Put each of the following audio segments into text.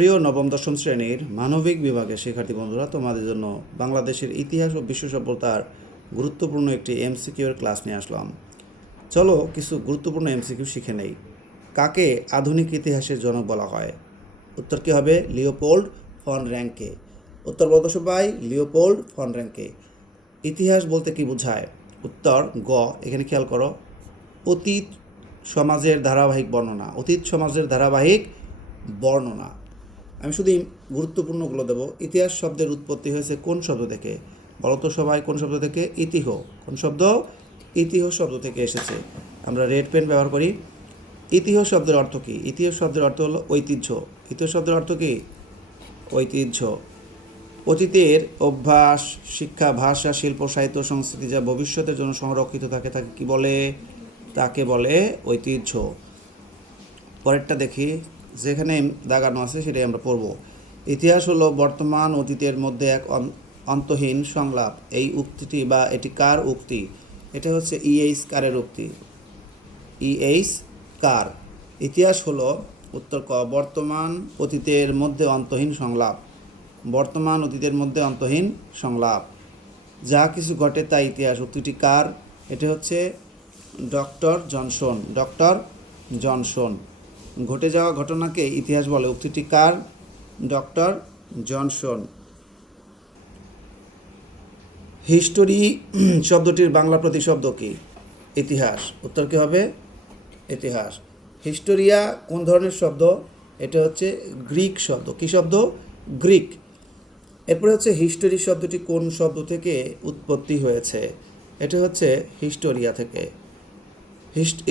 প্রিয় নবম দশম শ্রেণীর মানবিক বিভাগের শিক্ষার্থী বন্ধুরা, তোমাদের জন্য বাংলাদেশের ইতিহাস ও বিশ্ব সভ্যতার গুরুত্বপূর্ণ একটি এমসিকিউর ক্লাস নিয়ে আসলাম। চলো কিছু গুরুত্বপূর্ণ এমসিকিউ শিখে নেই। কাকে আধুনিক ইতিহাসের জনক বলা হয়? উত্তর কী হবে? লিওপোল্ড ফন র্যাঙ্কে। উত্তর বলতো সবাই, লিওপোল্ড ফন র্যাঙ্কে। ইতিহাস বলতে কি বোঝায়? উত্তর গ, এখানে খেয়াল করো, অতীত সমাজের ধারাবাহিক বর্ণনা। অতীত সমাজের ধারাবাহিক বর্ণনা। আমি শুধু গুরুত্বপূর্ণগুলো দেবো। ইতিহাস শব্দের উৎপত্তি হয়েছে কোন শব্দ থেকে? বলতো সবাই, কোন শব্দ থেকে? ইতিহ। কোন শব্দ? ইতিহ শব্দ থেকে এসেছে। আমরা রেড পেন ব্যবহার করি। ইতিহ শব্দের অর্থ কী? ইতিহ শব্দের অর্থ হলো ঐতিহ্য। ইতিহ শব্দের অর্থ কী? ঐতিহ্য। অতীতের অভ্যাস, শিক্ষা, ভাষা, শিল্প, সাহিত্য, সংস্কৃতি যা ভবিষ্যতের জন্য সংরক্ষিত থাকে তাকে কি বলে? তাকে বলে ঐতিহ্য। পরেরটা দেখি, যেখানে দাগানো আছে সেটাই আমরা পড়ব। ইতিহাস হলো বর্তমান অতীতের মধ্যে এক অন্তহীন সংলাপ। এই উক্তিটি বা এটি কার উক্তি? এটা হচ্ছে ইএইচ কারের উক্তি। ইএইচ কার। ইতিহাস হলো উত্তর ক, বর্তমান অতীতের মধ্যে অন্তহীন সংলাপ। বর্তমান অতীতের মধ্যে অন্তহীন সংলাপ। যা কিছু ঘটে তা ইতিহাস। উক্তিটি কার? এটা হচ্ছে ডক্টর জনসন। Doctor Johnson. ঘটে যাওয়া ঘটনাকে ইতিহাস বলে। উক্তিটি কার? Doctor Johnson. হিস্টোরি শব্দটির বাংলা প্রতিশব্দ কি? ইতিহাস। উত্তর কী হবে? ইতিহাস। হিস্টোরিয়া কোন ধরনের শব্দ? এটা হচ্ছে গ্রিক শব্দ। কী শব্দ? গ্রিক। এরপরে হচ্ছে হিস্টোরি শব্দটি কোন শব্দ থেকে উৎপত্তি হয়েছে? এটা হচ্ছে হিস্টোরিয়া থেকে।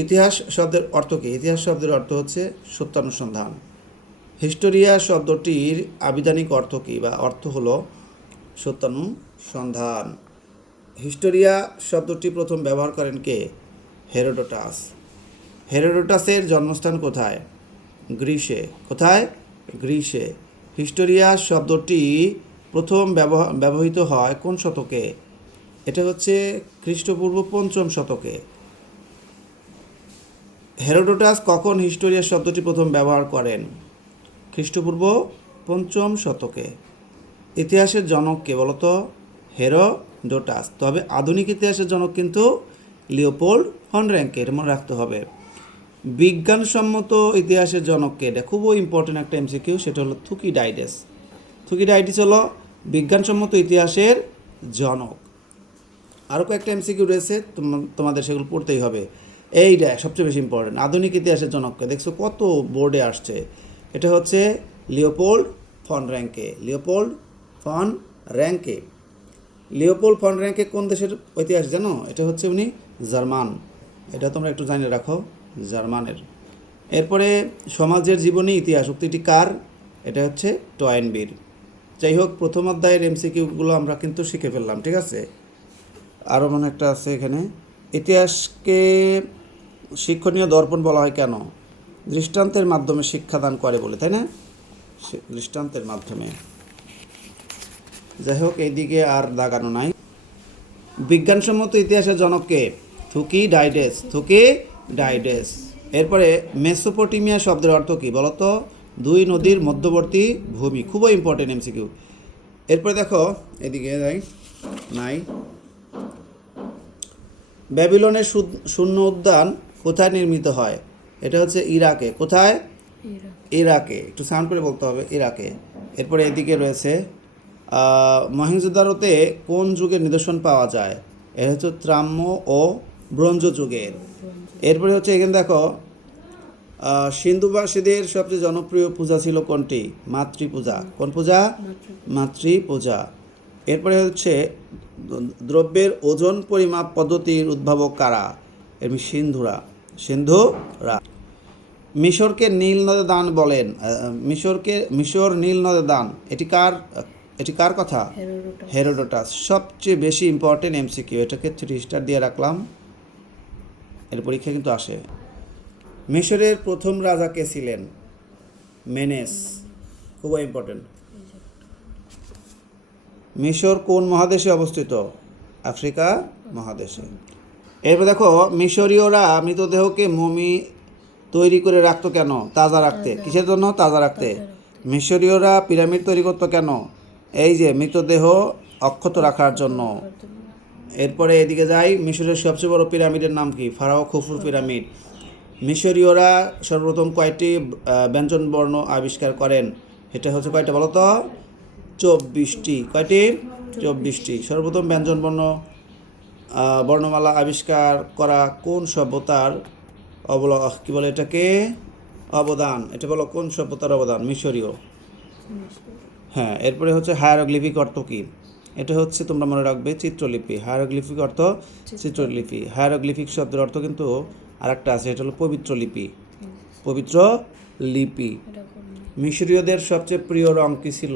ইতিহাস শব্দের অর্থ কী? ইতিহাস শব্দের অর্থ হচ্ছে সত্যানুসন্ধান। হিস্টোরিয়া শব্দটির আবিধানিক অর্থ কী বা অর্থ হলো সত্যানুসন্ধান। হিস্টোরিয়া শব্দটি প্রথম ব্যবহার করেন কে? হেরোডোটাস। হেরোডোটাসের জন্মস্থান কোথায়? গ্রিসে। কোথায়? গ্রিসে। হিস্টোরিয়া শব্দটি প্রথম ব্যবহৃত হয় কোন শতকে? এটা হচ্ছে খ্রিস্টপূর্ব ৫ম শতকে। হেরোডোটাস কখন হিস্টোরিয়া শব্দটি প্রথম ব্যবহার করেন? খ্রিস্টপূর্ব ৫ম শতকে। ইতিহাসের জনক কে বলতো? হেরোডোটাস। তবে আধুনিক ইতিহাসের জনক কিন্তু লিওপোল্ড ফন র্যাঙ্কে। এটা মনে রাখতে হবে। বিজ্ঞানসম্মত ইতিহাসের জনক কে? এটা খুবই ইম্পর্টেন্ট একটা এমসিকিউ। সেটা হলো থুকিডাইডেস। থুকিডাইডিস হলো বিজ্ঞানসম্মত ইতিহাসের জনক। আরও কয়েকটা এমসিকিউ রয়েছে, তোমাদের সেগুলো পড়তেই হবে। এইটা সবচেয়ে বেশি ইম্পর্টেন্ট। আধুনিক ইতিহাসের জনককে দেখছো কত বোর্ডে আসছে। এটা হচ্ছে Leopold von Ranke. Leopold von Ranke. Leopold von Ranke কোন দেশের ঐতিহাস জানো? এটা হচ্ছে উনি জার্মান। এটা তোমরা একটু জানিয়ে রাখো, জার্মানের। এরপরে সমাজের জীবনী ইতিহাস। উক্তিটি কার? এটা হচ্ছে টয়েনবির। যাই হোক, প্রথম অধ্যায়ের এমসিকিউগুলো আমরা কিন্তু শিখে ফেললাম, ঠিক আছে? আরও মনে একটা আছে এখানে। ইতিহাসকে শিক্ষণীয় দর্পণ বলা হয় কেন? দৃষ্টান্তের মাধ্যমে শিক্ষাদান করে বলে, তাই না? দৃষ্টান্তের মাধ্যমে। যাই হোক, এইদিকে আর দাগানো নাই। বিজ্ঞানসম্মত ইতিহাসের জনককে? থুকিডাইডেস। থুকিডাইডেস। এরপরে মেসোপটেমিয়া শব্দের অর্থ কী বলতো? দুই নদীর মধ্যবর্তী ভূমি। খুবই ইম্পর্টেন্ট এমসিকিউ। এরপরে দেখো, এদিকে নাই। ব্যাবিলনের শূন্য উদ্যান কোথায় নির্মিত হয়? এটা হচ্ছে ইরাকে। কোথায়? ইরাকে। একটু সাউন্ড করে বলতে হবে, ইরাকে। এরপরে এদিকে রয়েছে মহেঞ্জোদারোতে কোন যুগের নিদর্শন পাওয়া যায়? এটা হচ্ছে ত্রাম্য ও ব্রোঞ্জ যুগের। এরপরে হচ্ছে এখানে দেখো, সিন্ধুবাসীদের সবচেয়ে জনপ্রিয় পূজা ছিল কোনটি? মাতৃপূজা। কোন পূজা? মাতৃপূজা। এরপরে হচ্ছে দ্রব্যের ওজন পরিমাপ পদ্ধতির উদ্ভাবক কারা? এমনি সিন্ধুরা। মিশরকে নীল নদে দান বলেন। মিশর নীল নদে দান, এটি কার কথা? হেরোডোটাস। সবচেয়ে বেশি ইম্পর্টেন্ট এমসিকিউ। এটাকে 3 স্টার দিয়ে রাখলাম, এর পরীক্ষা কিন্তু আসে। মিশরের প্রথম রাজা কে ছিলেন? মেনেস। খুবই ইম্পর্টেন্ট। মিশর কোন মহাদেশে অবস্থিত? আফ্রিকা মহাদেশে। এরপর দেখো, মিশরীয়রা মৃতদেহকে মমি তৈরি করে রাখতো কেন? তাজা রাখতে। কিসের জন্য? তাজা রাখতে। মিশরীয়রা পিরামিড তৈরি করতো কেন? এই যে মৃতদেহ অক্ষত রাখার জন্য। এরপরে এদিকে যাই, মিশরের সবচেয়ে বড় পিরামিডের নাম কি? Pharaoh খুফুর pyramid. মিশরীয়রা সর্বপ্রথম কয়টি ব্যঞ্জনবর্ণ আবিষ্কার করেন? এটা হচ্ছে কয়টা বলো তো? 24টি। কয়টি? 24টি। সর্বপ্রথম ব্যঞ্জনবর্ণ বর্ণমালা আবিষ্কার করা কোন সভ্যতার কি বলে এটাকে? অবদান। এটা বলো কোন সভ্যতার অবদান? মিশরীয়। হ্যাঁ, এরপরে হচ্ছে হায়ারোগ্লিফিক অর্থ কি? এটা হচ্ছে তোমরা মনে রাখবে চিত্রলিপি। হায়ারোগ্লিফিক অর্থ চিত্রলিপি। হায়ারোগ্লিফিক শব্দের অর্থ কিন্তু আরেকটা আছে, এটা হলো পবিত্র লিপি। পবিত্র লিপি। মিশরীয়দের সবচেয়ে প্রিয় রং কি ছিল?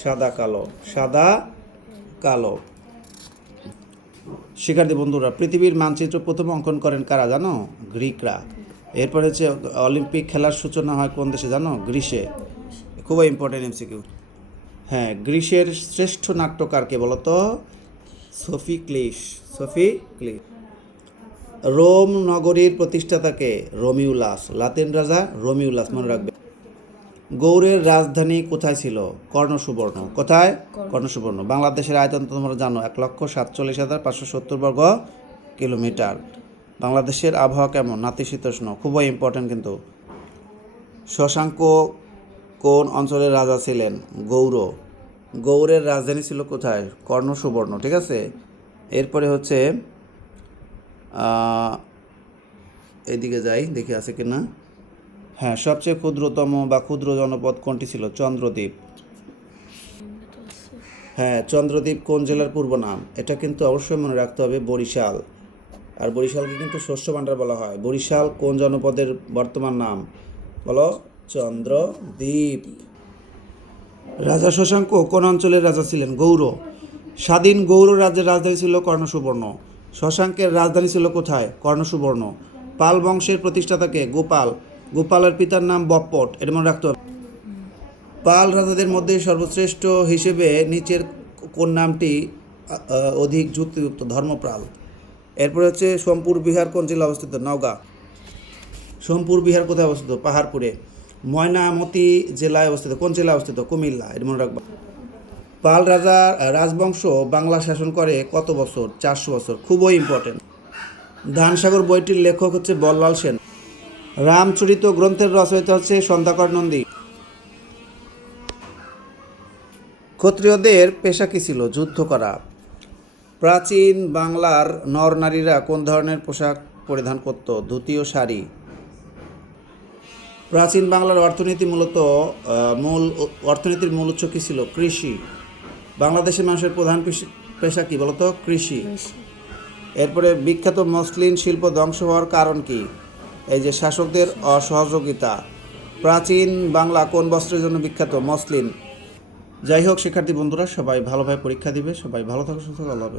সাদা কালো। সাদা কালো। শিক্ষার্থী বন্ধুরা, পৃথিবীর মানচিত্র প্রথম অঙ্কন করেন কারা জানো? গ্রিকরা। এরপর হচ্ছে অলিম্পিক খেলার সূচনা হয় কোন দেশে জানো? গ্রিসে। খুবই ইম্পর্টেন্ট এমসিকিউ। হ্যাঁ, গ্রিসের শ্রেষ্ঠ নাট্যকারকে বলো তো? সোফিক্লিস। সোফিক্লিস। রোম নগরীর প্রতিষ্ঠাতাকে? রোমিউলাস। লাতিন রাজা রোমিউলাস, মনে রাখবে। গৌড়ের রাজধানী কোথায় ছিল? কর্ণসুবর্ণ। কোথায়? কর্ণসুবর্ণ। বাংলাদেশের আয়তন তোমরা জানো 1,47,570 বর্গ কিলোমিটার। বাংলাদেশের আবহাওয়া কেমন? নাতিশীতোষ্ণ। খুবই ইম্পর্টেন্ট কিন্তু। শশাঙ্ক কোন অঞ্চলের রাজা ছিলেন? গৌড়। গৌড়ের রাজধানী ছিল কোথায়? কর্ণসুবর্ণ। ঠিক আছে। এরপরে হচ্ছে এদিকে যাই, দেখি আছে কিনা। হ্যাঁ, সবচেয়ে ক্ষুদ্রতম বা ক্ষুদ্র জনপদ কোনটি ছিল? চন্দ্রদ্বীপ। হ্যাঁ, চন্দ্রদ্বীপ কোন জেলার পূর্ব নাম? এটা কিন্তু অবশ্যই মনে রাখতে হবে, বরিশাল। আর বরিশালকে কিন্তু শস্য ভাণ্ডার বলা হয়। বরিশাল কোন জনপদের বর্তমান নাম? বলো? চন্দ্রদ্বীপ। রাজা শশাঙ্ক কোন অঞ্চলের রাজা ছিলেন? গৌড়। স্বাধীন গৌড় রাজ্যের রাজধানী ছিল কর্ণসুবর্ণ। শশাঙ্কের রাজধানী ছিল কোথায়? কর্ণসুবর্ণ। পাল বংশের প্রতিষ্ঠাতাকে? গোপাল। গোপালের পিতার নাম বপ্পট। এটা মনে রাখতে হবে। পাল রাজাদের মধ্যে সর্বশ্রেষ্ঠ হিসেবে নিচের কোন নামটি অধিক যুক্তিযুক্ত? ধর্মপাল। এরপরে হচ্ছে সোমপুর বিহার কোন জেলা অবস্থিত? নওগাঁ। সোমপুর বিহার কোথায় অবস্থিত? পাহাড়পুরে। ময়নামতি জেলায় অবস্থিত। কোন জেলায় অবস্থিত? কুমিল্লা। এটা মনে রাখবা। পাল রাজবংশ বাংলা শাসন করে কত বছর? 400 বছর। খুবই ইম্পর্টেন্ট। ধানসাগর বইটির লেখক হচ্ছে বল্লাল সেন। রামচরিত গ্রন্থের রচয়িতা হচ্ছে সন্ধ্যাকর নন্দী। ক্ষত্রিয়দের পেশা কী ছিল? যুদ্ধ করা। প্রাচীন বাংলার নরনারীরা কোন ধরনের পোশাক পরিধান করত? ধুতি ও শাড়ি। প্রাচীন বাংলার অর্থনীতির মূল উৎস কী ছিল? কৃষি। বাংলাদেশের মানুষের প্রধান পেশা কী বলতো? কৃষি। এরপরে বিখ্যাত মসলিন শিল্প ধ্বংস হওয়ার কারণ কি? এই যে শাসকদের অসহযোগিতা। প্রাচীন বাংলা কোন বস্ত্রের জন্য বিখ্যাত? মসলিন। যাই হোক শিক্ষার্থী বন্ধুরা, সবাই ভালোভাবে পরীক্ষা দিবে। সবাই ভালো থাকো, সুস্থ থাকো। আল্লাহ হাফেজ।